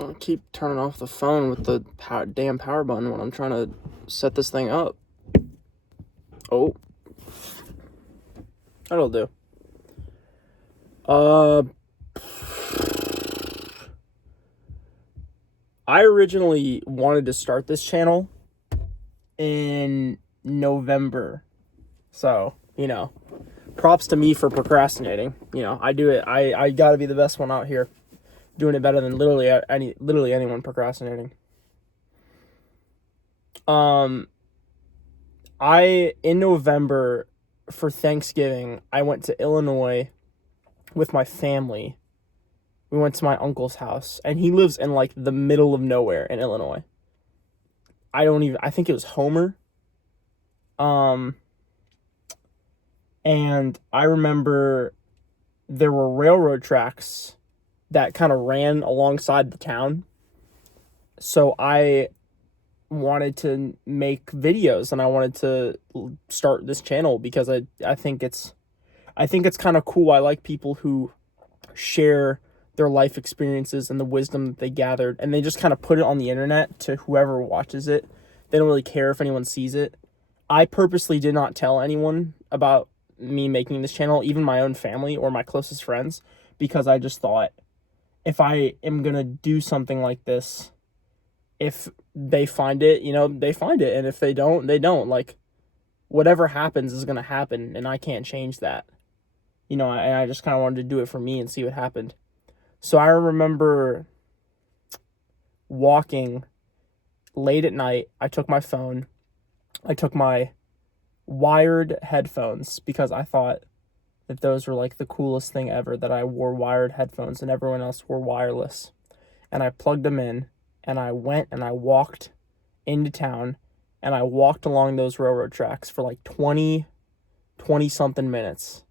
I keep turning off the phone with the damn power button when I'm trying to set this thing up. Oh. That'll do. I originally wanted to start this channel in November. So, props to me for procrastinating. I do it. I gotta be the best one out here. Doing it better than literally anyone procrastinating. In November for Thanksgiving, I went to Illinois with my family. We went to my uncle's house, and he lives in like the middle of nowhere in Illinois. I think it was Homer. And I remember there were railroad tracks that kind of ran alongside the town. So I wanted to make videos and I wanted to start this channel because I think it's kind of cool. I like people who share their life experiences and the wisdom that they gathered, and they just kind of put it on the internet to whoever watches it. They don't really care if anyone sees it. I purposely did not tell anyone about me making this channel, even my own family or my closest friends, because I just thought, if I am going to do something like this, if they find it, they find it. And if they don't, they don't. Like, whatever happens is going to happen, and I can't change that. And I just kind of wanted to do it for me and see what happened. So I remember walking late at night. I took my phone. I took my wired headphones because I thought that those were like the coolest thing ever, that I wore wired headphones and everyone else wore wireless. And I plugged them in, and I went and I walked into town, and I walked along those railroad tracks for like 20 something minutes.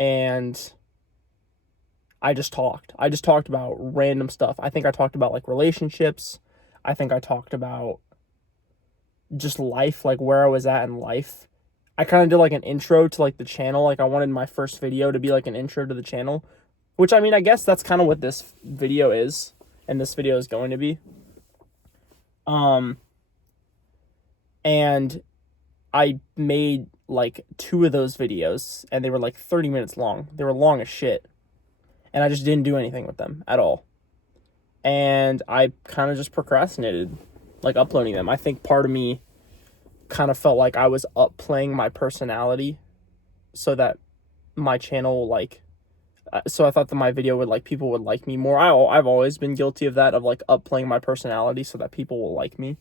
And I just talked. I just talked about random stuff. I think I talked about like relationships. I think I talked about just life, like where I was at in life. I kind of did like an intro to like the channel. Like I wanted my first video to be like an intro to the channel, which I guess that's kind of what this video is, and this video is going to be. And I made like 2 of those videos, and they were like 30 minutes long. They were long as shit. And I just didn't do anything with them at all. And I kind of just procrastinated, like, uploading them. I think part of me kind of felt like I was upplaying my personality so that my channel, like, so I thought that my video would, like, people would like me more. I've always been guilty of that, of, like, upplaying my personality so that people will like me.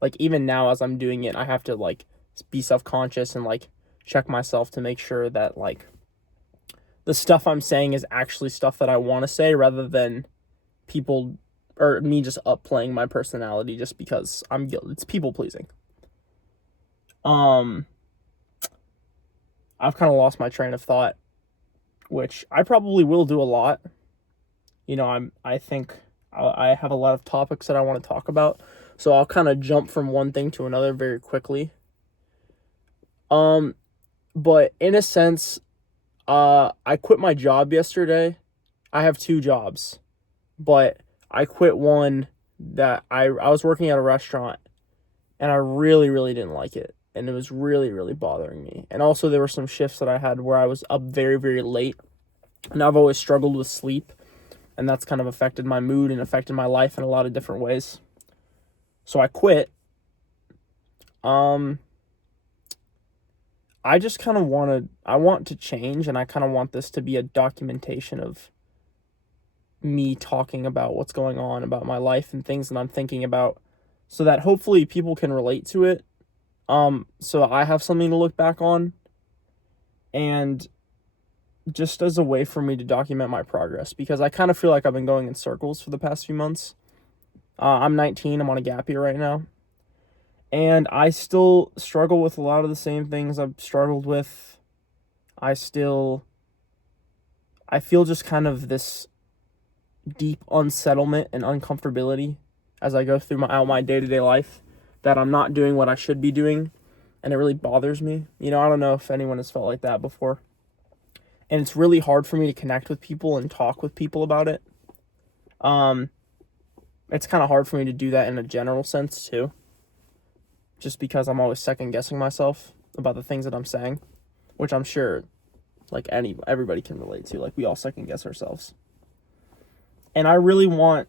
Like, even now as I'm doing it, I have to, like, be self-conscious and, like, check myself to make sure that, like, the stuff I'm saying is actually stuff that I want to say, rather than people or me just upplaying my personality just because I'm guilty. It's people pleasing. I've kind of lost my train of thought, which I probably will do a lot. I think I have a lot of topics that I want to talk about, so I'll kind of jump from one thing to another very quickly. But in a sense, I quit my job yesterday. I have 2 jobs, but I quit one that I was working at a restaurant, and I really, really didn't like it. And it was really, really bothering me. And also there were some shifts that I had where I was up very, very late. And I've always struggled with sleep, and that's kind of affected my mood and affected my life in a lot of different ways. So I quit. I just kind of want to change, and I kind of want this to be a documentation of me talking about what's going on, about my life and things that I'm thinking about, so that hopefully people can relate to it. So I have something to look back on, and just as a way for me to document my progress, because I kind of feel like I've been going in circles for the past few months. I'm 19, I'm on a gap year right now, and I still struggle with a lot of the same things I've struggled with. I feel just kind of this deep unsettlement and uncomfortability as I go through my day-to-day life, that I'm not doing what I should be doing, and it really bothers me. I don't know if anyone has felt like that before. And it's really hard for me to connect with people and talk with people about it. It's kind of hard for me to do that in a general sense too, just because I'm always second guessing myself about the things that I'm saying, which I'm sure like everybody can relate to. Like, we all second guess ourselves. And I really want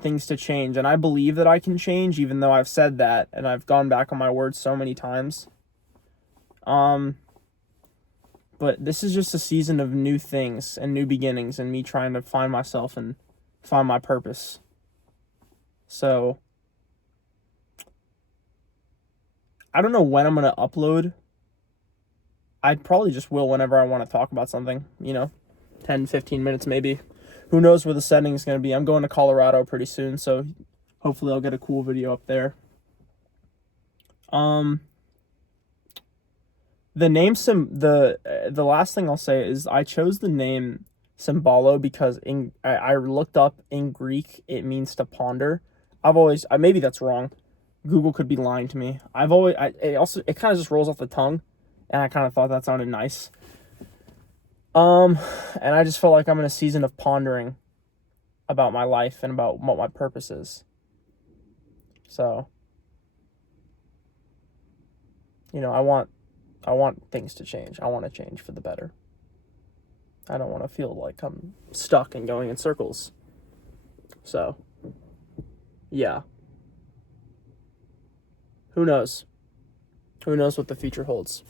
things to change, and I believe that I can change, even though I've said that and I've gone back on my words so many times. But this is just a season of new things and new beginnings and me trying to find myself and find my purpose. So I don't know when I'm going to upload. I probably just will whenever I want to talk about something, 10, 15 minutes maybe. Who knows where the setting is going to be. I'm going to Colorado pretty soon, so hopefully I'll get a cool video up there. The name the last thing I'll say is I chose the name Symbolo because I looked up in Greek it means to ponder. Maybe that's wrong. Google could be lying to me. It kind of just rolls off the tongue, and I kind of thought that sounded nice. And I just felt like I'm in a season of pondering about my life and about what my purpose is. So, I want things to change. I want to change for the better. I don't want to feel like I'm stuck and going in circles. So, yeah. Who knows? Who knows what the future holds?